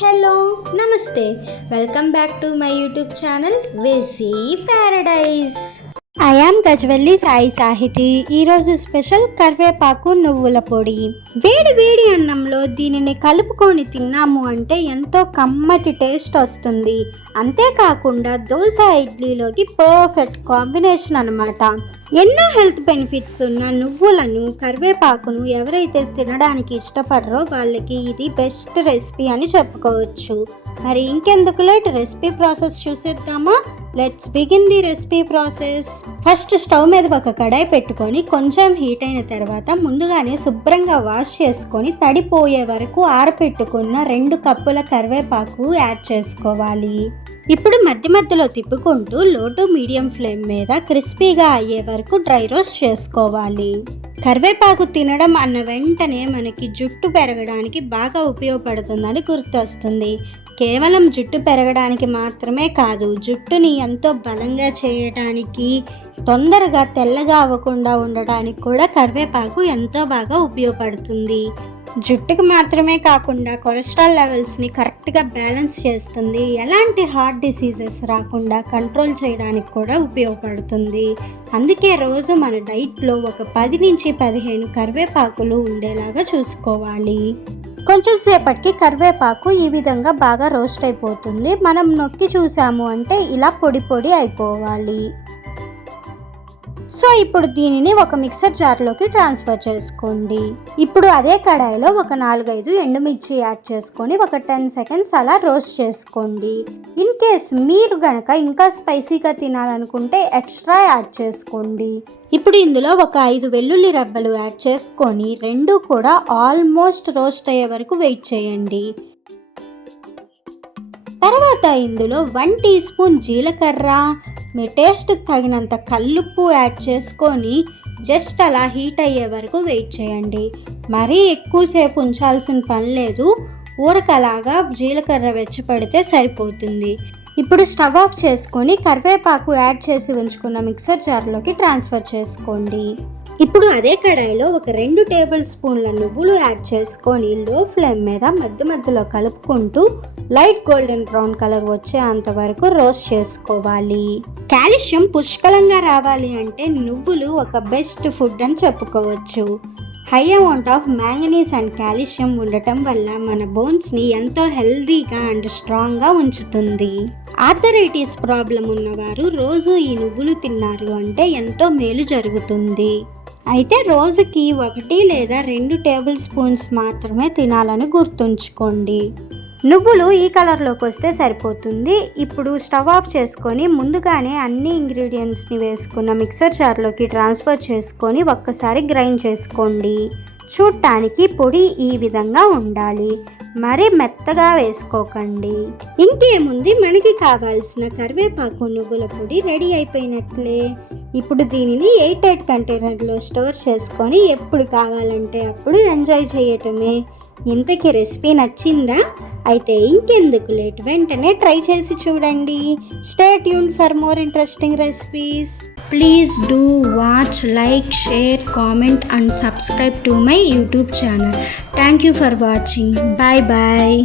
Hello నమస్తే welcome back to my YouTube channel వేసి paradise. I am Gajavalli Sai Sahithi. ఈరోజు special కరివేపాకు నువ్వుల పొడి. వేడి వేడి అన్నంలో దీనిని కలుపుకొని తిన్నాము అంటే ఎంతో కమ్మటి టేస్ట్ వస్తుంది. అంతేకాకుండా దోశ ఇడ్లీలోకి పర్ఫెక్ట్ కాంబినేషన్ అన్నమాట. ఎన్నో హెల్త్ బెనిఫిట్స్ ఉన్న నువ్వులను కరివేపాకును ఎవరైతే తినడానికి ఇష్టపడరో వాళ్ళకి ఇది బెస్ట్ రెసిపీ అని చెప్పుకోవచ్చు. మరి ఇంకెందుకు లేట్, రెసిపీ ప్రాసెస్ చూసేద్దామా? Let's begin the recipe process. First stove మీద ఒక కడాయి పెట్టుకొని కొంచెం హీట్ అయిన తర్వాత ముందుగానే శుభ్రంగా వాష్ చేసుకొని తడిపోయే వరకు ఆరపెట్టుకున్న 2 కప్పుల కరివేపాకు యాడ్ చేసుకోవాలి. ఇప్పుడు మధ్య మధ్యలో తిప్పుకుంటూ లో టు మీడియం ఫ్లేమ్ మీద క్రిస్పీగా అయ్యే వరకు డ్రై రోస్ట్ చేసుకోవాలి. కరివేపాకు తినడం అన్న వెంటనే మనకి జుట్టు పెరగడానికి బాగా ఉపయోగపడుతుందని గుర్తొస్తుంది. కేవలం జుట్టు పెరగడానికి మాత్రమే కాదు, జుట్టుని ఎంతో బలంగా చేయడానికి, తొందరగా తెల్లగా అవ్వకుండా ఉండడానికి కూడా కరివేపాకు ఎంతో బాగా ఉపయోగపడుతుంది. జుట్టుకు మాత్రమే కాకుండా కొలెస్ట్రాల్ లెవెల్స్ని కరెక్ట్గా బ్యాలెన్స్ చేస్తుంది. ఎలాంటి హార్ట్ డిసీజెస్ రాకుండా కంట్రోల్ చేయడానికి కూడా ఉపయోగపడుతుంది. అందుకే రోజు మన డైట్లో ఒక 10 నుంచి 15 కరివేపాకులు ఉండేలాగా చూసుకోవాలి. కొంచెం సేపటికి కరివేపాకు ఈ విధంగా బాగా రోస్ట్ అయిపోతుంది. మనం నొక్కి చూసాము అంటే ఇలా పొడి పొడి అయిపోవాలి. సో ఇప్పుడు దీనిని ఒక మిక్సర్ జార్లోకి ట్రాన్స్ఫర్ చేసుకోండి. ఇప్పుడు అదే కడాయిలో ఒక 4-5 ఎండుమిర్చి యాడ్ చేసుకొని ఒక 10 సెకండ్స్ అలా రోస్ట్ చేసుకోండి. ఇన్ కేస్ మీరు గనక ఇంకా స్పైసీగా తినాలనుకుంటే ఎక్స్ట్రా యాడ్ చేసుకోండి. ఇప్పుడు ఇందులో ఒక 5 వెల్లుల్లి రెబ్బలు యాడ్ చేసుకొని 2 కూడా ఆల్మోస్ట్ రోస్ట్ అయ్యే వరకు వెయిట్ చేయండి. తర్వాత ఇందులో 1 టీ స్పూన్ జీలకర్ర, మీ టేస్ట్కి తగినంత కల్లుప్పు యాడ్ చేసుకొని జస్ట్ అలా హీట్ అయ్యే వరకు వెయిట్ చేయండి. మరీ ఎక్కువసేపు ఉంచాల్సిన పని లేదు, ఊరకలాగా జీలకర్ర వెచ్చపడితే సరిపోతుంది. ఇప్పుడు స్టవ్ ఆఫ్ చేసుకొని కరివేపాకు యాడ్ చేసి ఉంచుకున్న మిక్సర్ జార్లోకి ట్రాన్స్ఫర్ చేసుకోండి. ఇప్పుడు అదే కడాయిలో ఒక 2 టేబుల్ స్పూన్ల నువ్వులు యాడ్ చేసుకొని లో ఫ్లేమ్ మీద మధ్య మధ్యలో కలుపుకుంటూ లైట్ గోల్డెన్ బ్రౌన్ కలర్ వచ్చే అంతవరకు రోస్ట్ చేసుకోవాలి. కాల్షియం పుష్కలంగా రావాలి అంటే నువ్వులు ఒక బెస్ట్ ఫుడ్ అని చెప్పుకోవచ్చు. High amount of manganese and calcium ఉండటం వల్ల మన బోన్స్ని ఎంతో హెల్దీగా అండ్ స్ట్రాంగ్గా ఉంచుతుంది. ఆర్థరైటిస్ ప్రాబ్లం ఉన్నవారు రోజు ఈ నువ్వులు తిన్నారు అంటే ఎంతో మేలు జరుగుతుంది. అయితే రోజుకి 1 లేదా 2 టేబుల్ స్పూన్స్ మాత్రమే తినాలని గుర్తుంచుకోండి. నువ్వులు ఈ కలర్లోకి వస్తే సరిపోతుంది. ఇప్పుడు స్టవ్ ఆఫ్ చేసుకొని ముందుగానే అన్ని ఇంగ్రీడియంట్స్ని వేసుకున్న మిక్సర్ జార్లోకి ట్రాన్స్ఫర్ చేసుకొని ఒక్కసారి గ్రైండ్ చేసుకోండి. చూడటానికి పొడి ఈ విధంగా ఉండాలి, మరీ మెత్తగా వేసుకోకండి. ఇంకేముంది, మనకి కావాల్సిన కరివేపాకు నువ్వుల పొడి రెడీ అయిపోయినట్లే. ఇప్పుడు దీనిని ఎయిర్ టైట్ కంటైనర్లో స్టోర్ చేసుకొని ఎప్పుడు కావాలంటే అప్పుడు ఎంజాయ్ చేయటమే. ఇంతకీ రెసిపీ నచ్చిందా? అయితే ఇంకెందుకు లేట్, వెంటనే ట్రై చేసి చూడండి. Stay tuned for more interesting recipes. Please do watch, like, share, comment and subscribe to my YouTube channel. Thank you for watching. Bye bye.